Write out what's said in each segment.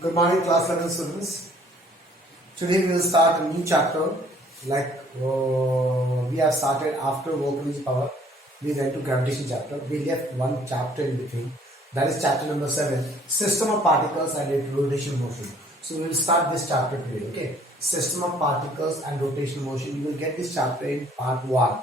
Good morning, class 11 students. Today we will start a new chapter. Like we have started after work energy power, we went to gravitation chapter. We left one chapter in between. That is chapter number 7, system of particles and its rotation motion. So we will start this chapter today. Okay, system of particles and rotation motion. You will get this chapter in part 1.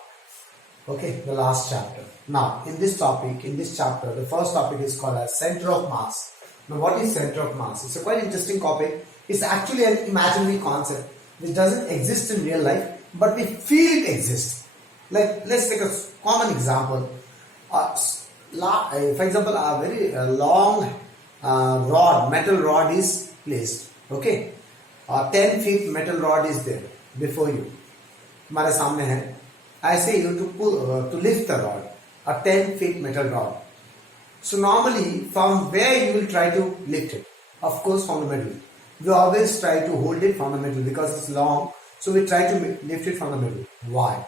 Okay, the last chapter. Now, in this chapter, the first topic is called as center of mass. Now, what is center of mass? It's a quite interesting topic. It's actually an imaginary concept which doesn't exist in real life, but we feel it exists. Like, let's take a common example. For example, a very long metal rod is placed. Okay, 10 feet metal rod is there before you. हमारे सामने है. I say you to lift the rod, a 10 feet metal rod. So normally, from where you will try to lift it? Of course, from the middle. We always try to hold it from the middle because it's long. So we try to lift it from the middle. Why?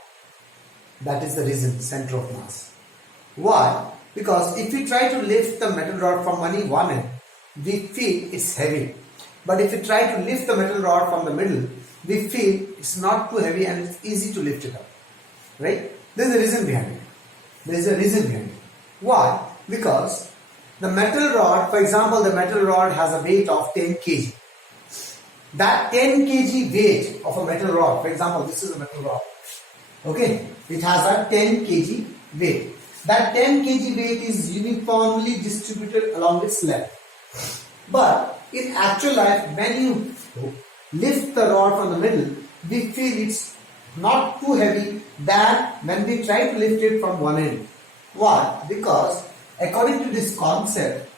That is the reason, center of mass. Why? Because if we try to lift the metal rod from only one end, we feel it's heavy. But if we try to lift the metal rod from the middle, we feel it's not too heavy and it's easy to lift it up. Right? There is a reason behind it. Why? Because the metal rod, for example, the metal rod has a weight of 10 kg. That 10 kg weight of a metal rod, for example, this is a metal rod. Okay? It has a 10 kg weight. That 10 kg weight is uniformly distributed along its length. But in actual life, when you lift the rod from the middle, we feel it's not too heavy than when we try to lift it from one end. Why? Because according to this concept,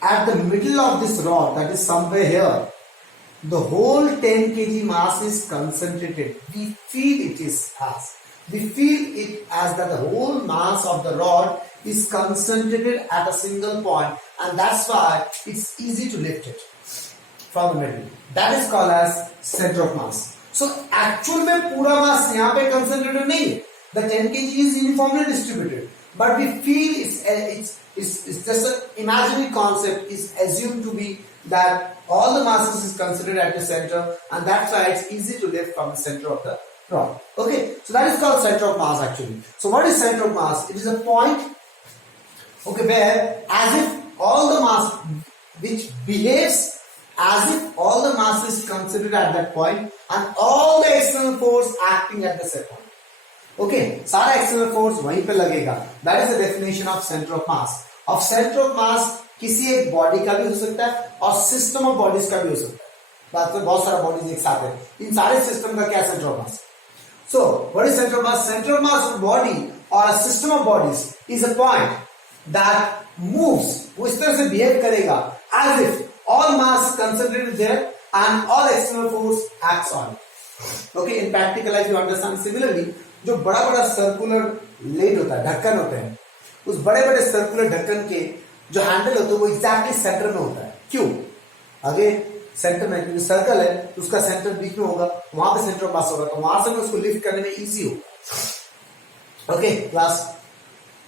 at the middle of this rod, that is somewhere here, the whole 10 kg mass is concentrated. We feel it as that the whole mass of the rod is concentrated at a single point, and that's why it's easy to lift it from the middle. That is called as center of mass. So actual में पूरा mass यहाँ पे concentrated नहीं है. The 10 kg is uniformly distributed, but we feel it's just an imaginary concept. Is assumed to be that all the masses is concentrated at the center, and that's why it's easy to lift from the center of the rod. Okay, so that is called center of mass actually. So what is center of mass? It is a point, okay, where as if all the mass which behaves as if all the mass is considered at that point and all the external force acting at the set point. Okay, सारा external force वहीं पे लगेगा. That is the definition of center of mass. Of center of mass किसी एक body का भी हो सकता है और system of bodies का भी हो सकता है. बात में बहुत सारा bodies एक साथ है. इन सारे system का क्या center of mass? So, what is center of mass? Center of mass of body or a system of bodies is a point that moves. वो इस तरह से behave करेगा as if all mass concentrated there and all external force acts on it. Okay, in practical life you understand. Similarly, जो बड़ा बड़ा circular lead होता है, ढक्कन होते हैं, उस बड़े बड़े सर्कुलर ढक्कन के जो हैंडल होते हैं वो एग्जैक्टली सेंटर में होता है. क्यों? आगे सेंटर में, क्योंकि सर्कल है तो उसका सेंटर बीच में होगा, वहां पे सेंटर ऑफ मास होगा, तो वहां से मैं उसको लिफ्ट करने में इजी होगा. Okay class.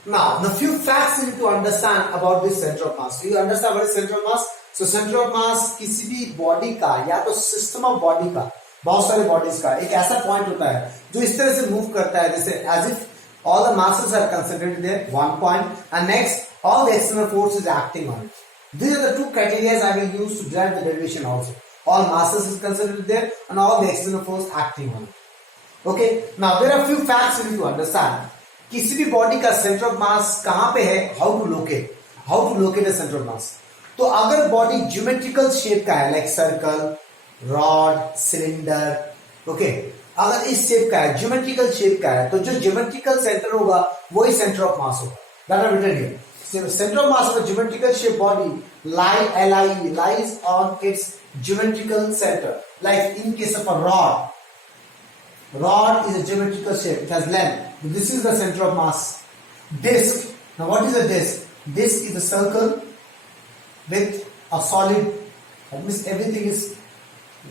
Now, the few facts you need to understand about this center of mass. Do you understand what is center of mass? So, center of mass किसी भी बॉडी का या तो सिस्टम ऑफ बॉडी का, बहुत सारे bodies का एक ऐसा पॉइंट होता है जो इस तरह से मूव करता है जैसे as if all the masses are concentrated there, one point, and next all the external force is acting on it. These are the two criteria I will use to derive the derivation also. All masses is concentrated there and all the external force acting on it. Okay, now there are few facts you need to understand. किसी भी body का centre of मास कहां पे है, how to locate a center of mass. तो अगर body geometrical shape का है, like circle, rod, cylinder, okay, अगर इस शेप का है, ज्योमेट्रिकल शेप का है, तो जो ज्योमेट्रिकल सेंटर होगा वही सेंटर ऑफ मास होगा. That are written here. Center of mass of a geometrical shaped body lies on its geometrical center. Like in case of a rod is a geometrical shape. It has length. This is the center of mass. Disc. Now what is a disc? Disc is a circle with a solid. That means everything is,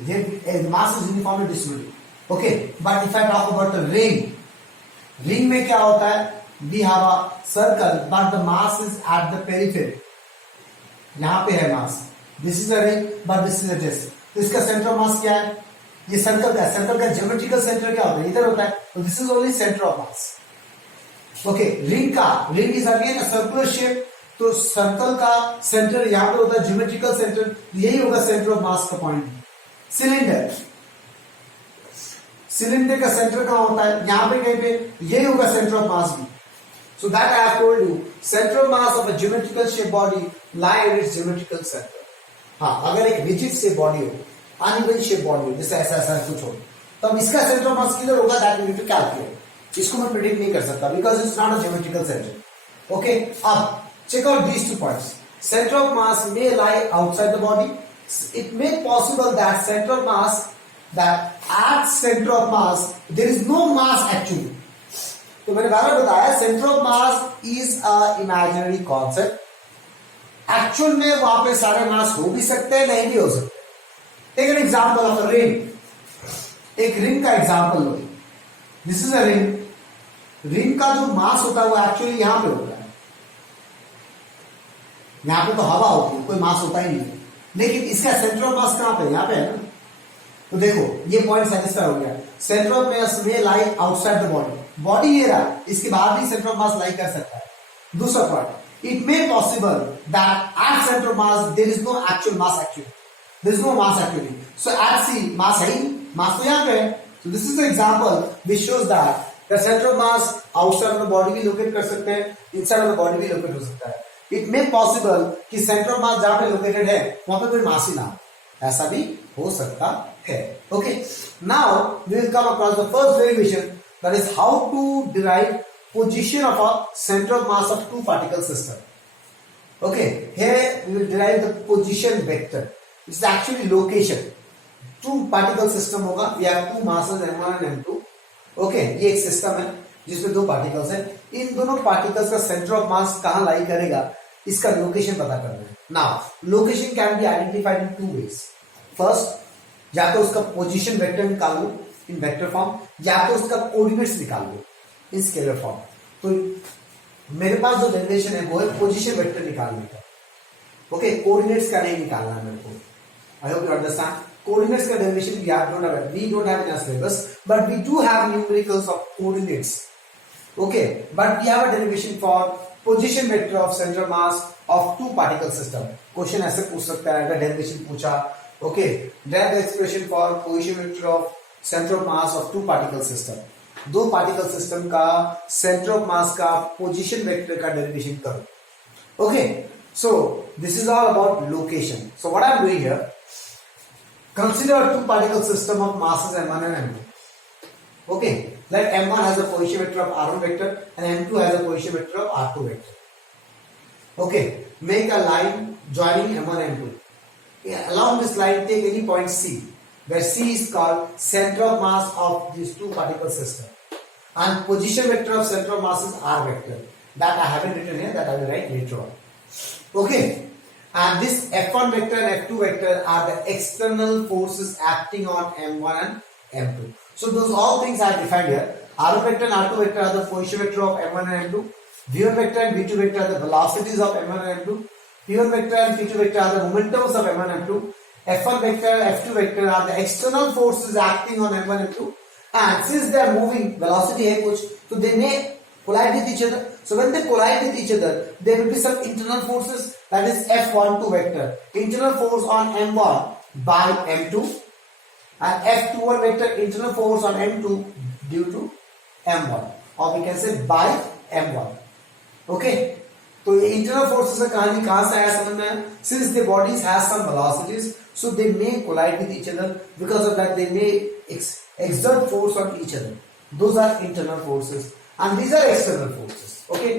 the mass is uniformly distributed. Okay. But if I talk about the ring में क्या होता है? We have a circle, but the mass is at the periphery. यहाँ पे है mass. This is a ring but this is a disc. तो इसका centre of mass क्या है? ये सर्कल का, सर्कल का ज्योमेट्रिकल सेंटर क्या होता है? इधर होता है, तो this is only centre of mass. Okay, ring is again a circular shape, तो सर्कल का सेंटर यहां पे होता है, ज्योमेट्रिकल सेंटर, यही होगा सेंटर ऑफ मास का पॉइंट। सिलेंडर का सेंटर कहां होता है? यहां पे कहीं पे, यही होगा सेंटर ऑफ मास भी। So that I have told you, center of mass of a geometrical shape body lie at its geometrical center. हाँ, अगर एक rigid shape body हो, uneven shape body हो, जैसे ऐसा ऐसा कुछ हो, तो अब इसका center of mass किधर होगा? That we need to calculate. इसको मैं predict नहीं कर सकता because it's not a geometrical center. Okay, अब check out these 2 points. Center of mass may lie outside the body. It may possible that center of mass, that at center of mass there is no mass actually. तो मैंने बार बताया centre of mass is a imaginary concept. Actual में वहां पे सारे मास हो भी सकते हैं, नहीं भी हो सकते। Take an example of a ring. एक रिंग का एग्जांपल लो, this is a ring. Ring का जो मास होता है वो एक्चुअली यहां पे होता है, यहां पे तो हवा होती है, कोई मास होता ही नहीं, लेकिन इसका सेंटर ऑफ मास कहां पे? यहां पे है ना। तो देखो ये पॉइंट सेटिस्फाई हो गया। सेंटर ऑफ मास में लाई आउटसाइड द बॉडी, बॉडी ये रहा, इसके बाद भी सेंटर ऑफ मास लाई कर सकता है। दूसरा point, it may possible that at centre of mass there is no actual mass actually, there is no mass actually. So at C mass है ही, मास तो यहां पे है। So this is the example which shows that the centre of mass outside of the body भी locate कर सकते हैं, इनसाइड ऑफ द बॉडी भी लोकेट हो सकता है। इट मे पॉसिबल कि सेंटर ऑफ मास जहां पे लोकेटेड है वहां पे कोई मास ही ना हो, ऐसा भी हो सकता है। Okay, now we will come across the first derivation, that is how to derive position of a center of mass of two particle system. Okay, here we will derive the position vector. It's actually location. Two particle system होगा, we have two masses m1 and m2. Okay, ये एक system है जिसमें 2 particles हैं। इन दोनों particles का centre of मास कहां लाई करेगा, इसका लोकेशन पता करना है। Now location can be identified in 2 ways. First, या तो उसका पोजीशन वेक्टर निकाल लो इन वेक्टर फॉर्म, या तो उसका कोऑर्डिनेट्स निकाल लो इन स्केलर फॉर्म। तो मेरे पास जो डेरिवेशन है वो है पोजीशन वेक्टर निकालने का। ओके, कोऑर्डिनेट्स का नहीं निकालना है मेरे को। I hope you understand. Coordinates का derivation we don't have in our syllabus, but we do have numericals of coordinates. Okay, but we have a derivation for position vector of centre mass of 2 particle system. Question ऐसे पूछ सकता है अगर derivation पूछा। Okay, derive the expression for position vector of centre of mass of 2 particle system. 2 particle system का centre of mass का position vector का derivation करो। Okay, so this is all about location. So what I am doing here, consider 2 particle system of masses m1 and m2. Okay, like m1 has a position vector of r1 vector and m2 has a position vector of r2 vector. Okay, make a line joining m1 and m2. Along this line take any point C, where C is called center of mass of these 2 particle system, and position vector of center of mass is r vector. That I haven't written here, that I will write later on. Okay, and this f1 vector and f2 vector are the external forces acting on m1 and m2. So those all things I have defined here. r1 vector and r2 vector are the position vector of m1 and m2. v1 vector and v2 vector are the velocities of m1 and m2. p1 vector and p2 vector are the momentums of m1 and m2. f1 vector and f2 vector are the external forces acting on m1 and m2, and since they are moving, velocity hai kuch, so they may collide with each other. So when they collide with each other, there will be some internal forces, that is f12 vector, internal force on m1 by m2, and f21 vector, internal force on m2 due to m1, or we can say by m1. Okay, तो ये internal forces का कहानी कहां से आया समझ में? Since the bodies have some velocities, so they may collide with each other, because of that they may exert force on each other. Those are internal forces and these are external forces. Okay,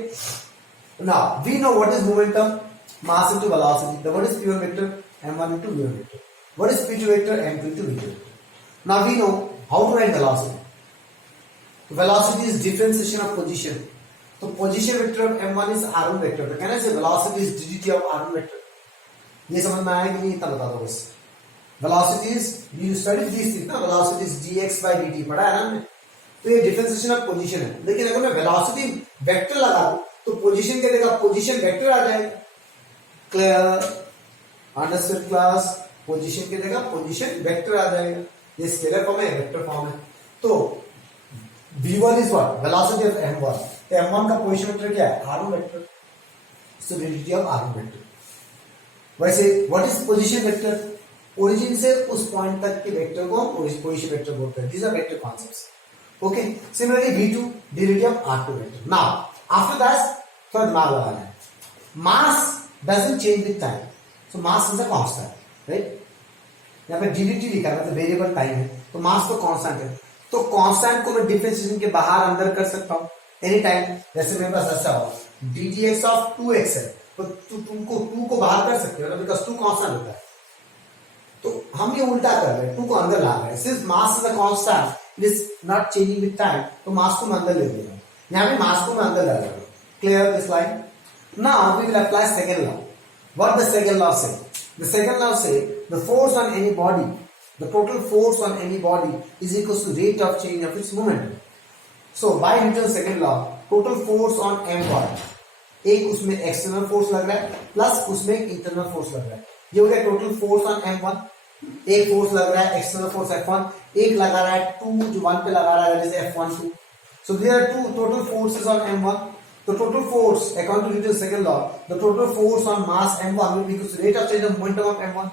now we know what is momentum, mass into velocity. The what is p1 vector, m1 into v1 vector. What is p2 vector, m2 into v2 vector. Now we know how to write velocity. Velocity is differentiation of position. तो position vector of m1 is r1 vector, तो कहना चाहिए velocity is dt of r1 vector. ये समझ में आया कि नहीं, इतना बता दो बस। Velocity is, you study this thing ना, velocity is dx by dt पढ़ा है ना हमने। तो ये डिफरेंशिएशन ऑफ पोजीशन है, लेकिन अगर मैं वेलोसिटी वेक्टर लगा दूं तो पोजीशन क्या देगा, पोजीशन वेक्टर आ जाएगा। क्लियर? Understood class? पोजीशन की जगह पोजीशन वेक्टर आ जाएगा, ये स्केलर फॉर्म है, वेक्टर फॉर्म है। तो v1 is what? Velocity of m1। तो m1 का पोजीशन वेक्टर क्या है? r1 vector. So velocity of r1 vector. वैसे what is position vector? Origin से उस पॉइंट तक के वेक्टर को हम पोजीशन वेक्टर बोलते हैं। These are vector concepts. Okay, similarly v2 derivative of r2 vector. Now after that थोड़ा दिमाग लगाना है। Mass doesn't change with time, so mass is a constant, right? यहाँ पे dt लिखा है, मतलब वेरिएबल टाइम है, तो मास तो कांस्टेंट है। तो कांस्टेंट को मैं डिफरेंशिएशन के बाहर अंदर कर सकता हूं एनी टाइम। जैसे मेरे पास ऐसा हो ddx ऑफ 2x है, तो 2 को बाहर कर सकते हो ना, बिकॉज 2 कांस्टेंट होता है। तो हम ये उल्टा कर रहे हैं, 2 को अंदर ला रहे हैं। Since mass is a constant, it is not changing with time, तो मास को मैं अंदर ले रहा हूं। यहाँ पे मास को मैं अंदर ला रहा हूं। Clear this line? Now we will apply second law. What the second law say? The second law say the force on any body, the total force on any body is equal to rate of change of its momentum. So by Newton's second law, total force on m1, एक उसमें external force लग रहा है plus उसमें internal force लग रहा है। ये हो गया टोटल फोर्स ऑन m1। एक फोर्स लग रहा है एक्सटर्नल फोर्स f1, एक लगा रहा है 2 जो 1 पे लगा रहा है, that is f12. So there are two total forces on m1. The total force, according to Newton's second law, the total force on mass m1 will be equal to rate of change of momentum of m1.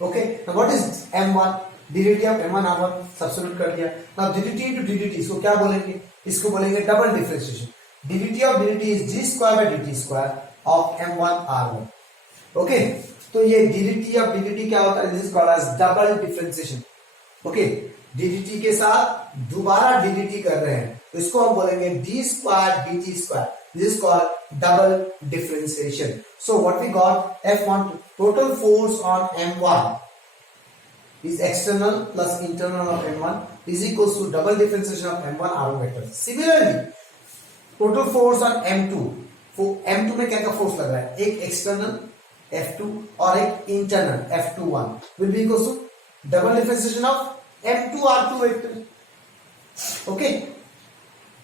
Okay. Now what is m1? ddt of m1 r1 substitute कर दिया। Now ddt into ddt, इसको क्या बोलेंगे? इसको बोलेंगे double differentiation. ddt of ddt is d square by dt square of m1 r1. Okay. तो ये ddt of ddt क्या होता है? This is called as double differentiation. Okay. ddt के साथ दोबारा ddt कर रहे हैं, तो इसको हम बोलेंगे d square dt square. This is called double differentiation. So what we got? F1 total force on m1 is external plus internal of m1 is equals to double differentiation of m1 r1 vector. Similarly, total force on m2, m2 में क्या क्या force लग रहा है? एक external F2 और एक internal F21 will be equals to double differentiation of m2 r2 vector. Okay.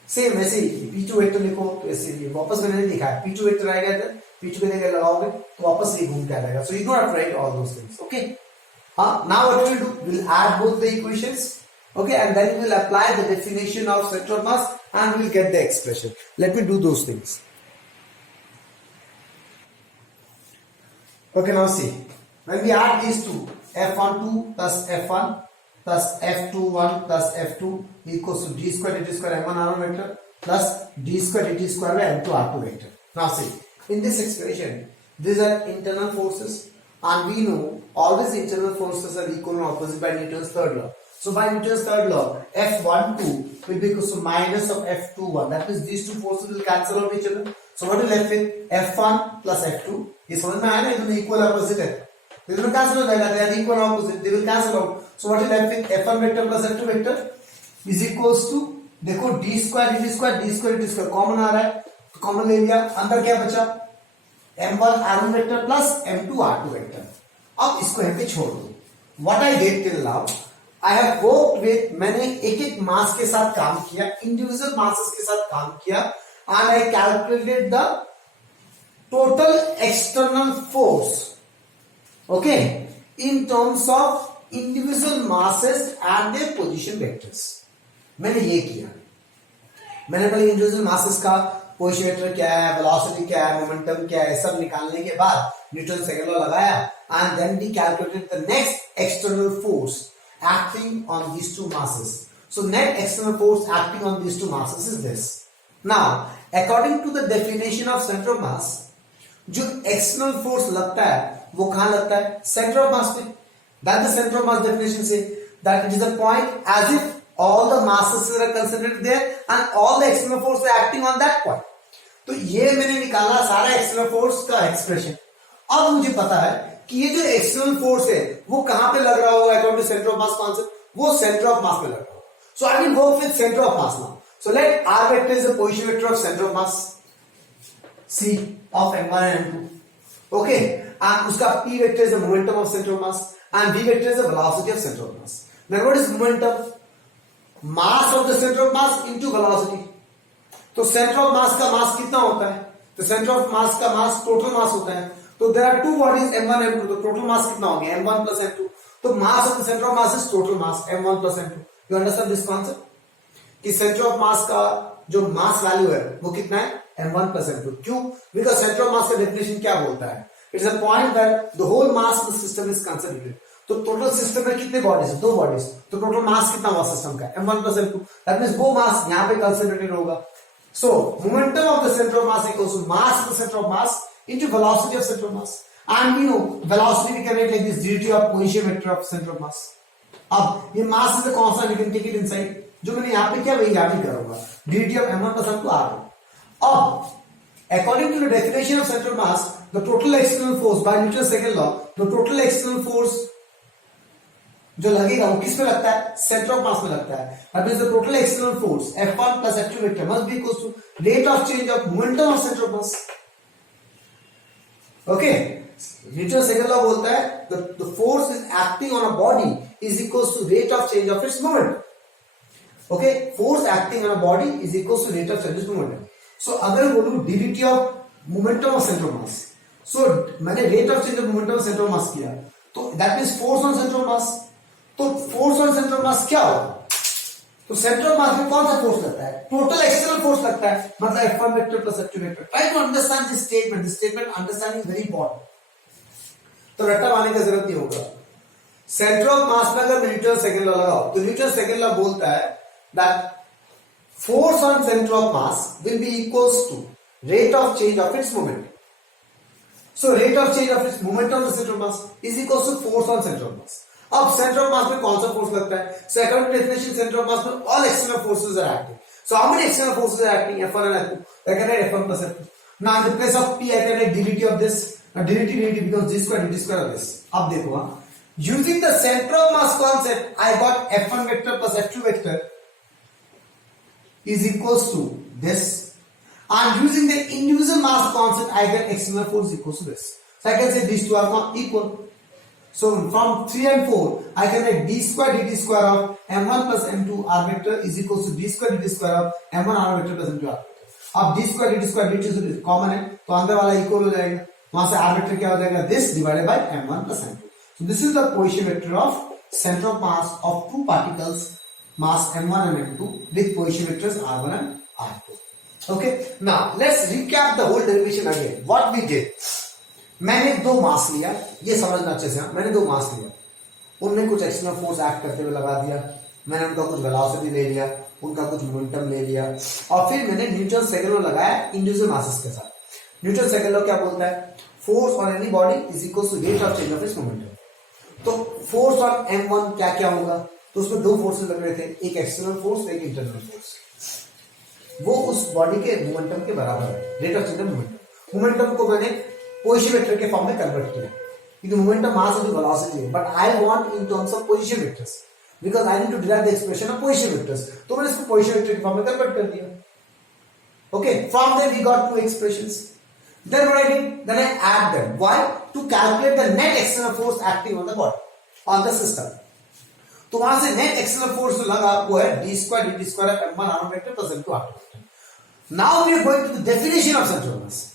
Same वैसे ही P2 वेक्टर लिखो तो ऐसे ही वापस मैंने नहीं लिखा है। P2 वेक्टर आएगा तो P2 के जगह लगाओगे तो वापस ये घूम के आ जाएगा। So you don't have to write all those things. Okay, now what will do? Will add both the equations, okay, and then we will apply the definition of centre of mass and we will get the expression. Let me do those things. Okay, now see when we add these two, F12 plus F1 plus F21 plus F2 equals to d square dt square m1 r1 vector plus d square dt square by m2 r2 vector. Now see, in this expression, these are internal forces, and we know always internal forces are equal and opposite by Newton's third law. So by Newton's third law, F12 will be equal to minus of F21. That means these two forces will cancel out each other. So what is left with? F1 plus F2. ये समझ में आया ना? ये equal opposite है, they will cancel out. They are equal opposite, they will cancel out. So what is left with? F1 vector plus F2 vector is equals to, देखो d square dt square, d square dt square common आ रहा है, तो common ले लिया, अंदर क्या बचा? m1 r1 vector plus m2 r2 vector. अब इसको यहाँ पे छोड़ दो। What I did till now, I have worked with, मैंने एक एक मास के साथ काम किया, इंडिविजुअल मासेस के साथ काम किया, and I calculated the total external force, okay, in terms of individual masses and their position vectors. मैंने ये किया, मैंने पहले इंडिविजुअल मासेस का पोजीशन वेक्टर क्या है, वेलोसिटी क्या है, मोमेंटम क्या है, सब निकालने के बाद न्यूटन सेकंड लॉ लगाया, and then we calculated the next external force acting on these two masses. So net external force acting on these two masses is this. Now, according to the definition of center of mass, जो external force लगता है वो कहां लगता है? Centre of mass पे। That the center of mass definition say that it is a point as if all the masses are concentrated there and all the external forces are acting on that point. तो ये मैंने निकाला सारा external force का expression. अब मुझे पता है कि ये जो एक्सटर्नल फोर्स है वो कहां पे लग रहा होगा according to centre of mass concept, वो सेंटर ऑफ मास पे लग रहा होगा। So I will work with centre of mass now. So let r vector is the position vector of centre of mass c of m1 and m2, okay, and उसका p vector is the momentum of center of mass and v vector is the velocity of center of mass. Then what is momentum? Mass of the center of mass into velocity. तो center of mass का mass कितना होता है? तो center of mass का mass total mass होता है, तो there are two bodies m1 m2, तो टोटल मास कितना हो गया m1 plus m2. तो मास of the centre of mass is total mass m1 plus m2. You understand this concept कि सेंटर ऑफ मास का जो मास वैल्यू है वो कितना है m1 plus m2. क्यों? बिकॉज सेंटर ऑफ मास का डेफिनेशन क्या बोलता है? It's a point that the whole mass of the system is concentrated. तो टोटल सिस्टम में कितने बॉडीज है? 2 बॉडीज. तो टोटल मास कितना हुआ सिस्टम का m1 plus m2. That means वो मास यहां पे कंसंट्रेटेड होगा. So momentum of the center of mass equals to mass of the center of mass into velocity of center of mass. And we know velocity we can write like this, dt of position vector of center of mass. अब ये mass is a constant, you can take it inside. जो मैंने यहाँ पे किया वही यहाँ पे करूंगा. dt of m1 plus m2 r. अब according to the definition of center of mass, the total external force by Newton's second law, the total external force जो लगेगा वो किस में लगता है? सेंटर ऑफ मास में लगता है. That means the total external force F1 plus F2 vector must be equal to rate of change of momentum of centre of mass. Okay, Newton second law बोलता है the force is acting on a body is equal to rate of change of its moment. Okay, force acting on a body is equal to rate of change of moment. So अगर बोलूं डीवीटी of momentum of centre of mass, so मैंने rate of change of momentum of centre of mass किया, तो that means force on centre of mass. तो force on centre of mass क्या होगा? तो सेंटर ऑफ मास में कौन सा फोर्स लगता है? टोटल एक्सटर्नल फोर्स लगता है, मतलब F1 vector plus F2 vector. Try to understand this statement. This statement understanding very important. तो रट्टा मारने की जरूरत नहीं होगा. सेंटर ऑफ मास में अगर न्यूटन सेकंड लॉ लगाओ तो न्यूटन सेकंड लॉ बोलता है that force on centre of mass will be equals to rate of change of its moment. So rate of change of its momentum of centre of mass is equals to force on centre of mass. अब centre of mass में कौन सा force लगता है? So according to definition centre of mass में all external forces are acting. So how many external forces are acting? F1 and F2. I can write F1 plus F2. Now in the place of P I can write ddt of this. Now ddt becomes d square dt square of this. अब देखो हाँ, using the center of mass concept I got F1 vector plus F2 vector is equals to this, and using the individual mass concept I get external force equals to this. So I can say these two are not equal. So from 3 and 4, I can write d square dt square of m1 plus m2 r vector is equals to d square dt square of m1 r vector plus m2 r vector. अब d square dt square dt से common है तो अंदर वाला equal हो जाएगा. वहां से r vector क्या हो जाएगा? this divided by m1 plus m2. So this is the position vector of center of mass of two particles mass m1 and m2 with position vectors r1 and r2. Okay, now let's recap the whole derivation again. What we did, मैंने 2 मास लिया, ये समझना अच्छे से. मैंने 2 मास लिया, उनमें कुछ एक्सटर्नल फोर्स एक्ट करते हुए लगा दिया. मैंने उनका कुछ वेलोसिटी ले लिया, उनका कुछ मोमेंटम ले लिया, और फिर मैंने न्यूटन सेकंड लॉ लगाया इंडिविजुअल मासेस के साथ. न्यूटन सेकंड लॉ क्या बोलता है? Force on any body is equal to rate of change of its momentum. तो फोर्स ऑन m1 क्या क्या होगा? तो उसमें 2 फोर्सेस लग रहे थे, एक एक्सटर्नल फोर्स, एक इंटरनल फोर्स. वो उस बॉडी के मोमेंटम के बराबर है, rate of change of momentum. Momentum को मैंने पोजीशन वेक्टर के फॉर्म में कन्वर्ट किया, क्योंकि मोमेंटम मास इज वेलोसिटी है, but I want in terms of position vectors because I need to derive the expression of position vectors. तो मैंने इसको पोजीशन वेक्टर के फॉर्म में कन्वर्ट कर दिया. Okay, from there we got 2 expressions. Then what I did, then I add them. Why? To calculate the net external force acting on the body, on the system. तो वहां से net external force जो लगा वो है d square dt square of m1 r1 vector plus m2 r2 vector. Now we are going to the definition of centre of mass.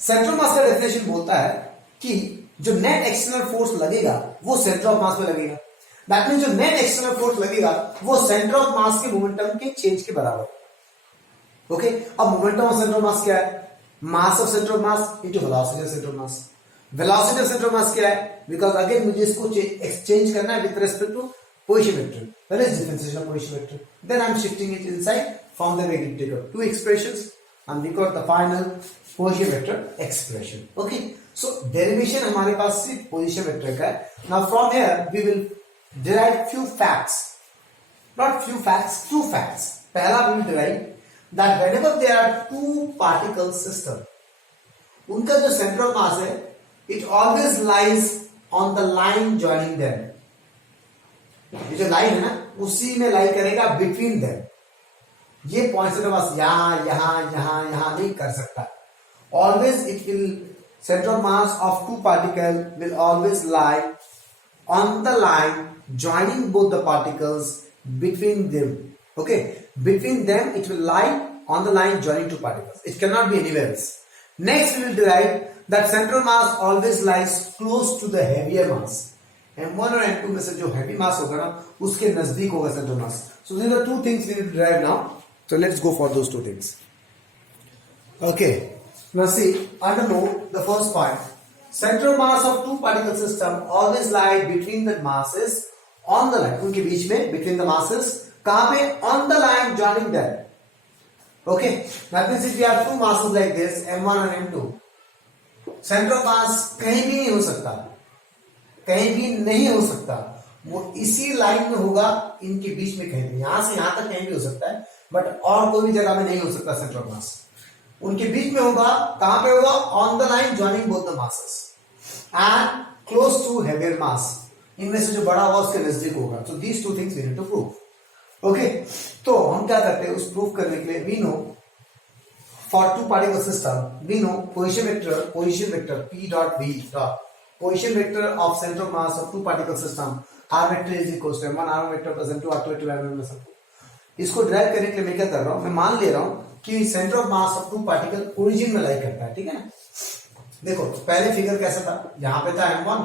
Centre of mass का definition बोलता है कि जो नेट एक्सटर्नल फोर्स लगेगा वो सेंटर ऑफ मास पे लगेगा. That means जो नेट एक्सटर्नल फोर्स लगेगा वो सेंटर ऑफ मास के मोमेंटम के चेंज के बराबर. ओके, अब momentum of centre of mass क्या है? Mass of centre of mass into velocity of centre of mass. Velocity of centre of mass क्या है? बिकॉज अगेन मुझे इसको एक्सचेंज करना है with respect to position vector. That is differentiation of position vector. Then I am shifting it inside from the way we take out 2 expressions and we got the final position vector expression. Okay, so derivation हमारे पास सिर्फ position vector का है. Now from here we will derive few facts, not few facts, 2 facts. पहला we will derive that whenever there are 2 particle system, उनका जो center of mass है it always lies on the line joining them. ये जो line है ना उसी में lie करेगा between them. ये पॉइंट से बस यहां यहां यहां यहां नहीं कर सकता. Always it will centre of mass of 2 particle will always lie on the line joining both the particles between them. Okay, between them it will lie on the line joining 2 particles. It cannot be anywhere else. Next we will derive that central mass always lies close to the heavier mass. M1 और M2 में से जो heavy mass होगा ना उसके नजदीक होगा central mass. So these are two things we need to derive now. So let's go for those two things. Okay. Now see, under note the first point. Central mass of two particle system always lie between the masses on the line. उनके बीच में between the masses कहाँ पे? On the line joining them. Okay. That means if we have two masses like this, M1 and M2, central mass कहीं भी नहीं हो सकता, कहीं भी नहीं हो सकता. वो इसी लाइन में होगा, इनके बीच में कहीं भी, यहां से यहां तक कहीं भी हो सकता है, बट और कोई भी जगह में नहीं हो सकता सेंट्रल मास. उनके बीच में होगा, कहां पे होगा? On the line joining both the masses and close to heavier mass. इनमें से जो बड़ा होगा उसके नजदीक होगा. So these two things we need to prove. Okay, तो हम क्या करते हैं उस प्रूव करने के लिए? We know for two particle system we know position vector P dot V dot position vector of center of mass of two particle system r vector is equals to m1 r1 vector plus m2 r2 vector m1 में सब. इसको drive करने के लिए मैं क्या कर रहा हूं? मैं मान ले रहा हूं कि centre of mass of two particle origin में लाई करता है. ठीक है ना? देखो पहले फिगर कैसा था? यहां पे था m1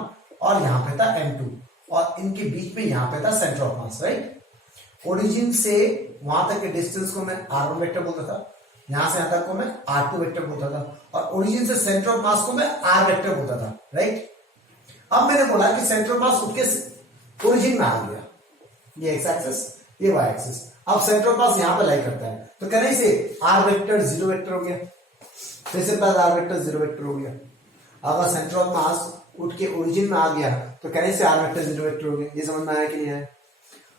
और यहां पे था m2 और इनके बीच में यहां पे था centre of mass. Right? Origin से वहां तक के डिस्टेंस को मैं r1 वेक्टर बोलता था, यहां से यहां तक को मैं r2 वेक्टर बोलता था, और ओरिजिन से सेंटर ऑफ मास को मैं r वेक्टर बोलता था. राइट? अब मैंने बोला कि सेंट्रल मास उठ के ओरिजिन में आ गया, ये एक्स एक्सिस ये वाई एक्सिस. अब सेंट्रल मास यहां पे लाई करता है, तो कहने से आर वेक्टर जीरो वेक्टर हो गया, फिर से plus r vector zero vector हो गया. अगर सेंटर ऑफ मास उठ के ओरिजिन में आ गया तो कहने से आर वेक्टर जीरो वेक्टर हो गया. ये समझ में आया कि नहीं आया?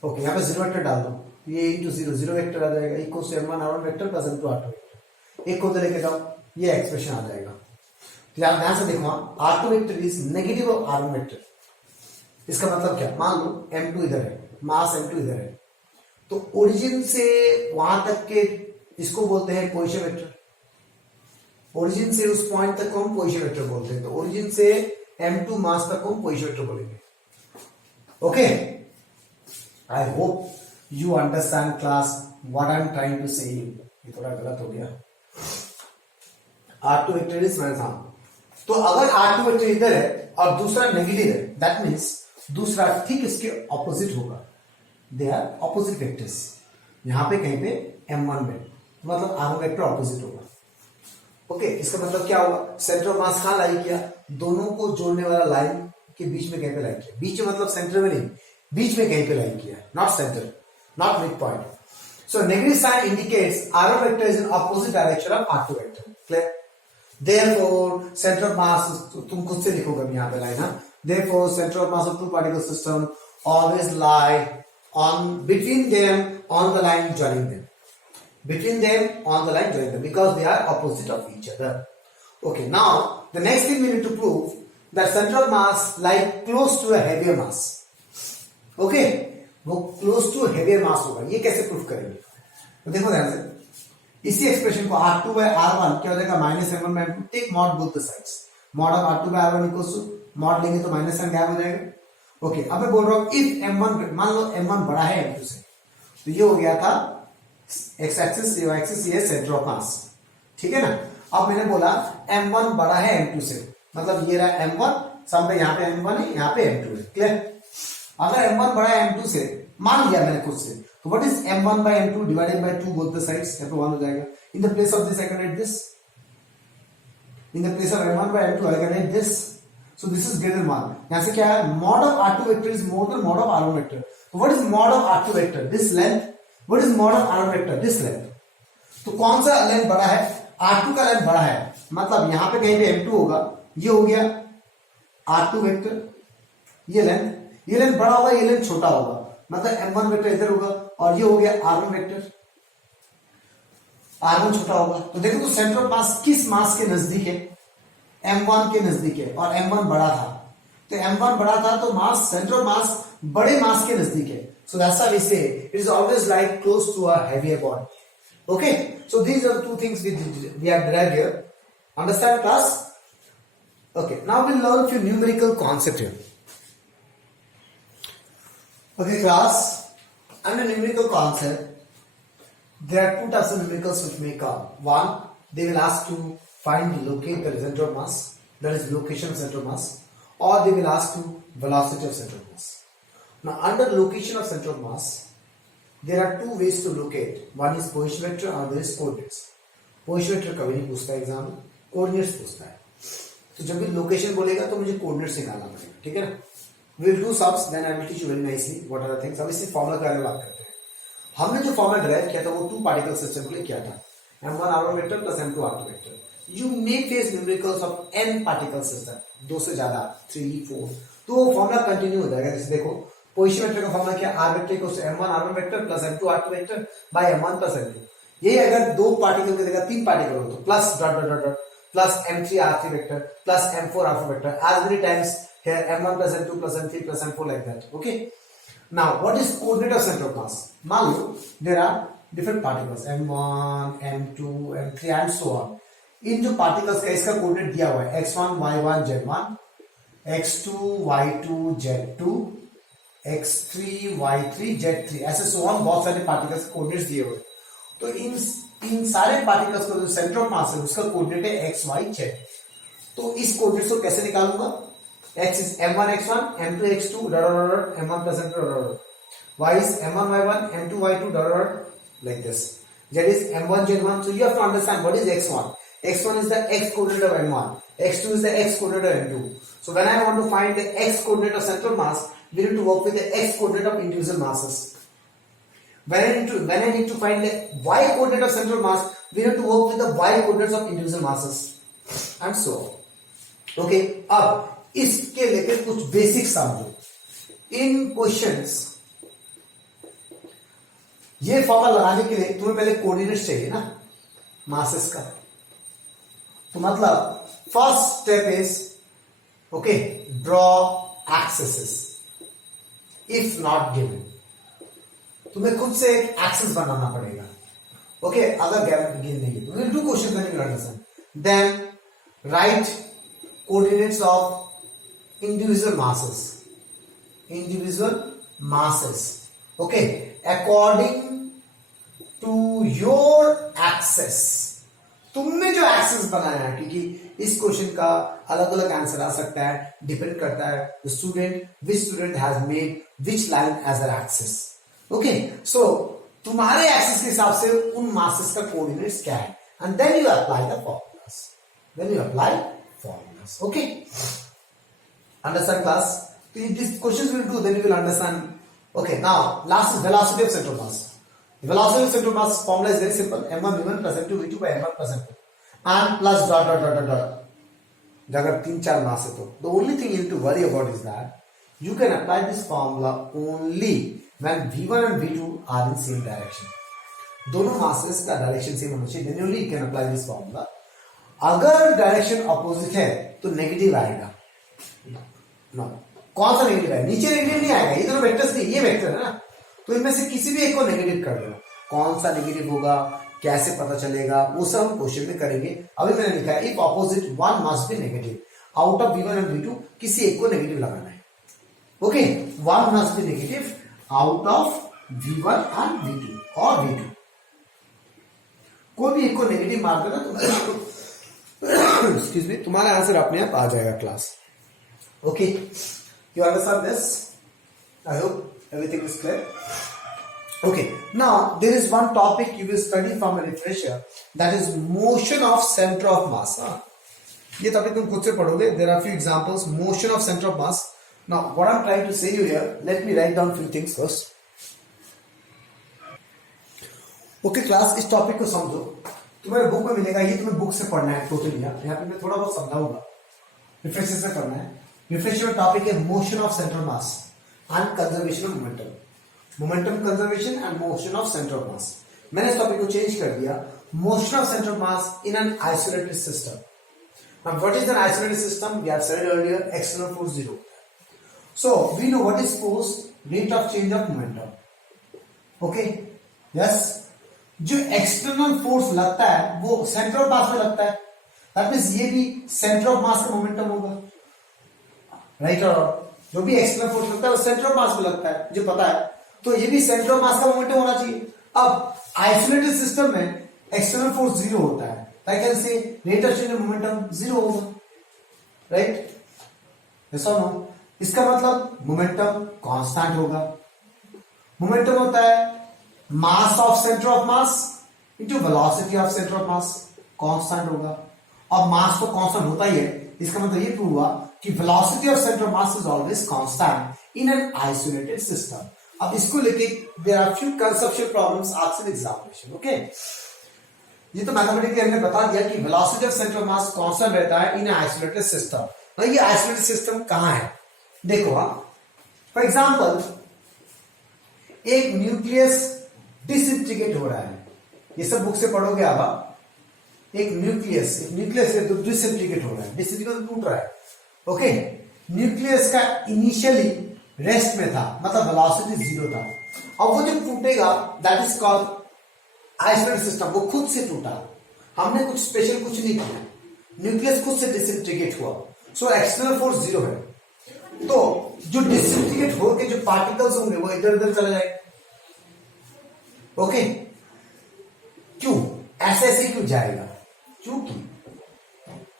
ओके, यहाँ पे जीरो वेक्टर डाल दो, ये इंटू जीरो जीरो वेक्टर आ जाएगा equal to m1 r1 vector plus m2 r2 vector. एक को तो लेके जाओ, ये एक्सप्रेशन आ जाएगा. तो आप ध्यान से देखो, R2 vector is negative of R1 vector. इसका मतलब क्या? मान लो M2 इधर है, मास M2 इधर है, तो ओरिजिन से वहां तक के इसको बोलते हैं पोजीशन वेक्टर. ओरिजिन से उस पॉइंट तक को हम पोजीशन वेक्टर बोलते हैं. तो ओरिजिन से M2 मास तक को हम पोजीशन वेक्टर बोलेंगे. Okay, I hope you understand class what I am trying to say. ये थोड़ा गलत हो गया. R2 vector is minus. तो अगर R2 वेक्टर इधर है और दूसरा नेगेटिव है, दैट मीन्स दूसरा ठीक इसके ऑपोजिट होगा. They are opposite vectors. यहां पे कहीं पे M1 में, मतलब R1 वेक्टर ऑपोजिट होगा. ओके, इसका मतलब क्या होगा? सेंटर ऑफ मास कहां लाई किया? दोनों को जोड़ने वाला लाइन के बीच में कहीं पे लाई किया. बीच में मतलब सेंटर में नहीं, बीच में कहीं पे लाई किया, not centre, not midpoint. So negative sign indicates R1 vector is in opposite direction of R2 vector. Clear? Therefore, center of mass, तुम खुद से लिखोगे यहाँ पे line. Therefore, center of mass of two particle system always lie on between them on the line joining them. Between them on the line joining them because they are opposite of each other. Okay. Now the next thing we need to prove that center of mass lie close to a heavier mass. Okay. वो close to a heavier mass होगा. ये कैसे proof करेंगे? तो देखो ध्यान से, इसी एक्सप्रेशन को R2 by R1 क्या हो जाएगा? Minus M1 by M2. Take mod both the sides. Mod of R2 by R1 equals to, mod लेंगे तो माइनस साइन गायब हो जाएगा. ओके, अब मैं बोल रहा हूं इफ M1, मान लो M1 बड़ा है M2 से, तो ये हो गया था एक्स एक्सिस, ये वाई एक्सिस, ये सेंटर ऑफ मास. ठीक है ना? अब मैंने बोला M1 बड़ा है M2 से, मतलब ये रहा M1, सम पे यहाँ पे M1 है, यहाँ पे M2 है. क्लियर? अगर M1 बड़ा है M2 से, मान लिया मैंने खुद से, तो what is m1 by m2 divided by 2 both the sides? यहाँ पे 1 हो जाएगा. In the place of this I can write this. In the place of m1 by m2 I can write this. So this is greater than 1. यहाँ से क्या है? Mod of r2 vector is more than mod of r1 vector. So what is mod of r2 vector? This length. What is mod of r1 vector? This length. तो कौन सा length बड़ा है? r2 का लेंथ बड़ा है, मतलब यहाँ पे कहीं पे m2 होगा, ये हो गया r2 वेक्टर, ये लेंथ बड़ा होगा, ये लेंथ छोटा होगा, मतलब m1 वेक्टर इधर होगा और ये हो गया r1 वेक्टर, r1 छोटा होगा. तो देखो तो सेंटर ऑफ मास किस मास के नजदीक है? m1 के नजदीक है, और m1 बड़ा था, तो m1 बड़ा था तो मास, सेंटर ऑफ मास बड़े मास के नजदीक है. So that's why we say it is always like close to a heavier body. Okay, so these are the two things we have derived here. Understand, class? Okay, now we'll learn few numerical concepts here. Okay, class. Under numerical concept, there are two types of numericals which may come. One, they will ask to find, locate the center of mass. that is location of center of mass, or they will ask you velocity of center of mass. Now under location of center of mass, there are two ways to locate. One is position vector, another is coordinates. Position vector कभी नहीं पूछता exam में, coordinates पूछता है. तो जब भी location बोलेगा तो मुझे कोऑर्डिनेट्स निकालना पड़ेगा, ठीक है ना. We'll do subs, then I will teach you very nicely what are the things. अब इसी फॉर्मूला के बारे में बात करते हैं. हमने जो फॉर्मूला डिराइव किया था वो टू पार्टिकल सिस्टम के लिए किया था, m1 r1 vector plus m2 r2 vector. You may face numericals of n particle system, दो से ज्यादा, 3, 4, तो वो फॉर्मूला कंटिन्यू हो जाएगा. जैसे देखो पोजीशन वेक्टर का फॉर्मूला क्या, r vector equals to m1 r1 vector plus m2 r2 vector by m1 plus m2. यही अगर दो पार्टिकल की जगह तीन पार्टिकल हो तो plus dot dot dot dot plus m3 r3 vector plus m4 r4 vector, as many times here m1 plus m2 plus m3 plus m4 like that. Okay, now what is coordinate of center of mass? मान लो there are different particles m1 m2 m3 and so on. इन जो particles का इसका coordinate दिया हुआ है x1 y1 z1 x2 y2 z2 x3 y3 z3 ऐसे so on, बहुत सारे particles के coordinates दिए हुए हैं. तो इन सारे पार्टिकल्स का जो सेंटर ऑफ मास है उसका कोऑर्डिनेट है एक्स वाई जेड. तो इस कोऑर्डिनेट्स को कैसे निकालूंगा, x is m1 x1 m2 x2 m1 plus m2 y is m1 y1 m2 y2 like this, z is m1 z1. So you have to understand what is x1. x1 is the x coordinate of m1, x2 is the x coordinate of m2. So when I want to find the x coordinate of central mass, we need to work with the x coordinate of individual masses. When I need to find the y coordinate of central mass, we have to work with the y coordinates of individual masses and so on. Okay, अब इसके लेके कुछ basic समझो. इन questions ये formula लगाने के लिए तुम्हें पहले कोऑर्डिनेट्स चाहिए ना मासेस का. तो मतलब first step is okay, draw axes. If not given तुम्हें खुद से एक एक्सिस बनाना पड़ेगा. ओके, अगर गारंटी नहीं है तो will do question when you understand. Then write coordinates of individual masses okay according to your axes. तुमने जो एक्सेस बनाया है, क्योंकि इस क्वेश्चन का अलग अलग आंसर आ सकता है, डिपेंड करता है which student has made which line as a axis. Okay, so तुम्हारे एक्सिस के हिसाब से उन मासेस का कोऑर्डिनेट्स क्या है, and then you apply the formulas. Okay, understand class. तो this questions will do, then you will understand. Okay, now last is velocity of centre of mass. Velocity of centre of mass formula is very simple, m1 v1 plus m2 v2 by m1 plus m2 and plus dot dot dot dot dot. अगर तीन चार मास है तो the only thing you need to worry about is that you can apply this formula only when v1 and v2 are in same direction. दोनों masses का direction same होना चाहिए, then only you can apply this formula. अगर direction opposite है तो negative आएगा. No, कौन सा नेगेटिव आएगा, नीचे नेगेटिव नहीं आएगा. ये दोनों वेक्टर्स नहीं, ये वेक्टर है ना, तो इनमें से किसी भी एक को नेगेटिव कर दो. कौन सा नेगेटिव होगा, कैसे पता चलेगा, वो सब हम क्वेश्चन में करेंगे. अभी मैंने लिखा है if opposite one must be negative, out of v1 and v2 किसी एक को नेगेटिव लगाना है. Okay, one must be negative out of v1 and v2 और v2. कोई भी एक को नेगेटिव मार देना तो एक्सक्यूज मी, तुम्हारा आंसर अपने आप आ जाएगा class. Okay, you understand this? I hope everything is clear. Okay, now there is one topic you will study from a refresher, that is motion of centre of mass. ये topic तुम खुद से पढ़ोगे. There are few examples. Motion of centre of mass. Now, what I'm trying to say you here, let me write down few things first. Okay, class, इस topic को समझो. तुम्हारे book में मिलेगा, ये तुम्हें बुक से पढ़ना है टोटली. यहाँ पे मैं थोड़ा बहुत समझाऊंगा, रिफ्रेशर से पढ़ना है. रिफ्रेशर टॉपिक है motion of central mass and conservation of momentum conservation and motion of centre of मास. मैंने इस टॉपिक को चेंज कर दिया, motion of centre of mass in an isolated system. Now, what is an isolated system? We have said earlier, external force 0. So we know what is force, rate of change of momentum. Okay, yes. जो external force लगता है वो centre of mass में लगता है. That means ये भी centre of mass का मोमेंटम होगा, राइट? और जो भी एक्सटर्नल फोर्स लगता है वो सेंटर ऑफ मास में लगता है, मुझे पता है. तो ये भी सेंटर ऑफ मास का मोमेंटम होना चाहिए. अब आइसोलेटेड सिस्टम में एक्सटर्नल फोर्स 0 होता है, I can say rate of change of momentum 0 होगा. राइट? यस और नो? इसका मतलब मोमेंटम कांस्टेंट होगा। मोमेंटम होता है mass of centre of mass into velocity of centre of mass, constant होगा। और मास तो कांस्टेंट होता ही है, इसका मतलब ये प्रूव हुआ कि velocity of centre of mass is always constant in an isolated system. अब इसको लेके there are few conceptual problems asked in examination. Okay, ये तो मैथमेटिकली हमने बता दिया कि velocity of centre of mass constant रहता है इन आइसोलेटेड सिस्टम। भाई ये आइसोलेटेड सिस्टम कहां है? देखो, फॉर एग्जांपल एक न्यूक्लियस डिसइंटीग्रेट हो रहा है, ये सब बुक से पढ़ोगे आप। एक न्यूक्लियस है तो डिसइंटीग्रेट हो रहा है, डिसइंटीग्रेट टूट रहा है। ओके, न्यूक्लियस का इनिशियली रेस्ट में था, मतलब वेलोसिटी 0 था। अब वो जब टूटेगा that is called isolated system. वो खुद से टूटा, हमने कुछ स्पेशल कुछ नहीं किया, न्यूक्लियस खुद से डिसइंटीग्रेट हुआ। सो एक्सटर्नल फोर्स 0 है, तो जो डिसइंटीग्रेट होकर जो पार्टिकल्स होंगे वो इधर उधर चले जाएंगे। ओके, क्यों ऐसे क्यों जाएगा? क्योंकि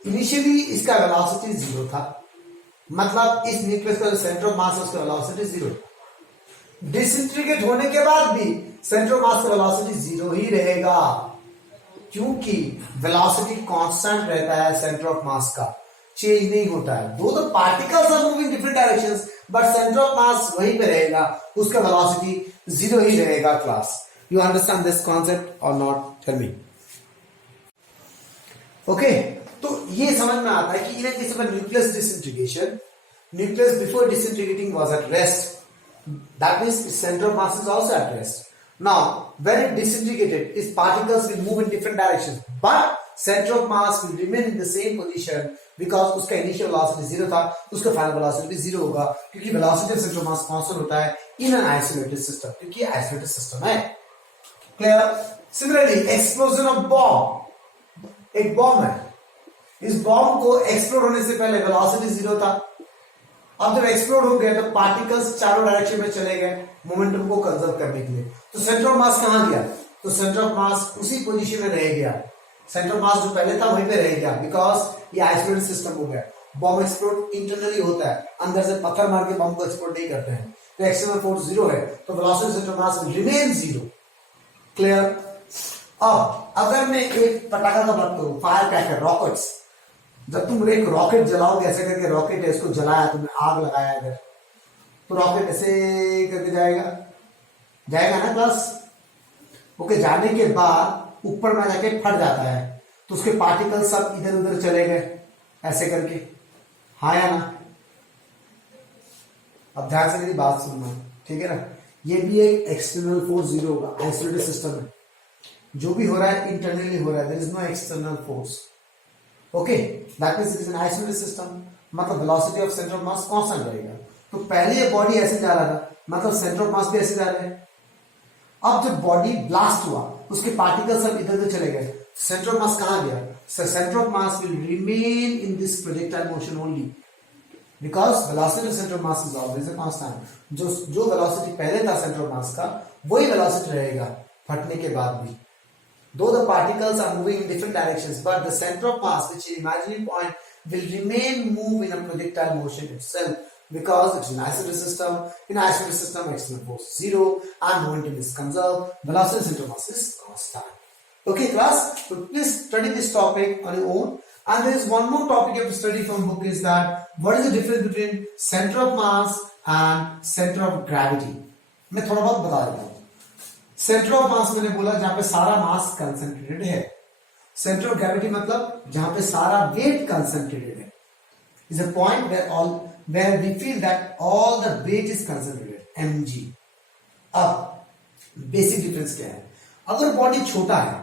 इनिशियली इसका वेलोसिटी 0 था, मतलब इस न्यूक्लियस का जो सेंटर ऑफ मास है उसका वेलोसिटी 0। डिसइंटीग्रेट होने के बाद भी सेंटर ऑफ मास का वेलोसिटी 0 ही रहेगा, क्योंकि वेलोसिटी कांस्टेंट रहता है सेंटर ऑफ मास का, चेंज नहीं होता है। Though the particles are moving different directions but centre of mass वहीं पे रहेगा, उसका वेलोसिटी 0 ही रहेगा। Class, you understand this concept और नॉट? Tell me. ओके, तो ये समझ में आता है कि in case of nucleus disintegration, nucleus before disintegrating was at rest, that means its center of mass is also at rest. Now when it disintegrated, its particles will move in different directions but center of mass will remain in the same position because उसका initial velocity 0 था, उसका final velocity भी 0 होगा, क्योंकि velocity of center of mass constant होता है in an isolated system, क्योंकि isolated system है। Clear? Similarly, explosion of bomb, एक बॉम्ब है, इस बॉम्ब को एक्सप्लोड होने से पहले वेलोसिटी 0 था। अब जब एक्सप्लोड हो गया तो पार्टिकल्स चारों डायरेक्शन में चले गए मोमेंटम को कंजर्व करने के लिए। तो सेंटर ऑफ मास कहां गया? तो सेंटर ऑफ मास उसी पोजीशन में रह गया, सेंटर ऑफ मास जो पहले था वहीं पे रह गया, बिकॉज ये आइसोलेटेड सिस्टम हो गया। बॉम्ब एक्सप्लोड इंटरनली होता है, अंदर से पत्थर मार के बॉम्ब को एक्सप्लोड नहीं करते हैं। तो एक्सटर्नल फोर्स 0 है, तो velocity centre of mass will remain 0। Clear? अब अगर मैं एक पटाखा का बात करूं, फायर क्रैकर, रॉकेट्स, जब तुम एक रॉकेट जलाओगे, ऐसे करके रॉकेट है, इसको जलाया तुमने, आग लगाया इधर, तो रॉकेट ऐसे करके जाएगा ना क्लास? ओके, जाने के बाद ऊपर में जाके फट जाता है, तो उसके पार्टिकल सब इधर उधर चले गए ऐसे करके, हाँ या ना? अब ध्यान से मेरी बात सुनना, ठीक है ना? ये भी एक एक्सटर्नल फोर्स 0 होगा, आइसोलेटेड सिस्टम है, जो भी हो रहा है इंटरनली हो रहा है, there is no external force. Okay, that means it is an isolated system, मतलब velocity of centre of mass constant रहेगा। तो पहले ये बॉडी ऐसे जा रहा था, मतलब सेंटर ऑफ मास भी ऐसे जा रहे हैं। अब जब बॉडी ब्लास्ट हुआ, उसके पार्टिकल्स सब इधर उधर चले गए, सेंटर ऑफ मास कहां गया? Centre of mass will remain in this projectile motion only, because velocity of centre of mass is always a constant. जो वेलोसिटी पहले था सेंटर ऑफ मास का, वही वेलोसिटी रहेगा फटने के बाद भी। Though the particles are moving in different directions, but the center of mass, which is imaginary point, will remain move in a projectile motion itself, because it's an isolated system. In isolated system, external force 0 and momentum is conserved. Velocity center of mass is constant. Okay, class. So please study this topic on your own. And there is one more topic you have to study from book, is that what is the difference between center of mass and center of gravity? मैं थोड़ा बहुत बता देता हूँ। Centre of मास मैंने बोला जहां पे सारा मास कंसंट्रेटेड है। सेंटर ऑफ ग्रेविटी मतलब जहां पे सारा वेट कंसंट्रेटेड है। Is a point where we feel that all the weight is concentrated, mg। अब बेसिक डिफरेंस क्या है? अगर बॉडी छोटा है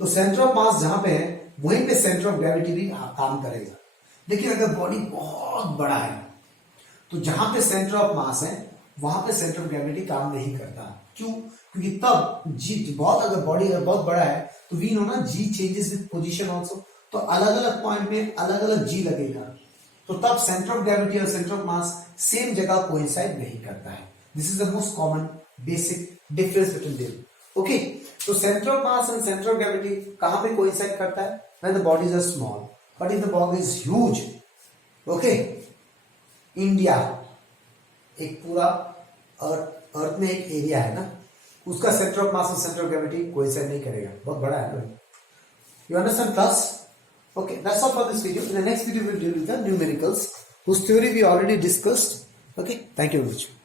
तो सेंटर ऑफ मास जहां पे है वहीं पे सेंटर ऑफ ग्रेविटी भी काम करेगा। लेकिन अगर बॉडी बहुत बड़ा है तो जहां पे सेंटर ऑफ मास है वहां पे सेंटर ऑफ ग्रेविटी काम नहीं करता। क्यों? क्योंकि तब जी बहुत, अगर बॉडी बहुत बड़ा है तो वी नो ना, जी चेंजेस विद पोजीशन आल्सो, तो अलग अलग पॉइंट में अलग अलग जी लगेगा, तो तब सेंटर ऑफ ग्रेविटी और सेंटर ऑफ मास सेम जगह कोइंसाइड नहीं करता है। This is the most common basic difference between them. Okay, तो centre of mass and centre of gravity कहां पे कोइंसाइड करता है? When the bodies are small, but if the body is huge okay, India एक पूरा अर्थ में एक area है ना, उसका सेंटर ऑफ मास और सेंटर ऑफ ग्रेविटी कोई सेट नहीं करेगा, बहुत बड़ा है ना। You understand class? Okay, that's all for this video. In the next video, we'll deal with the numericals, whose theory we already discussed. Okay, thank you very much.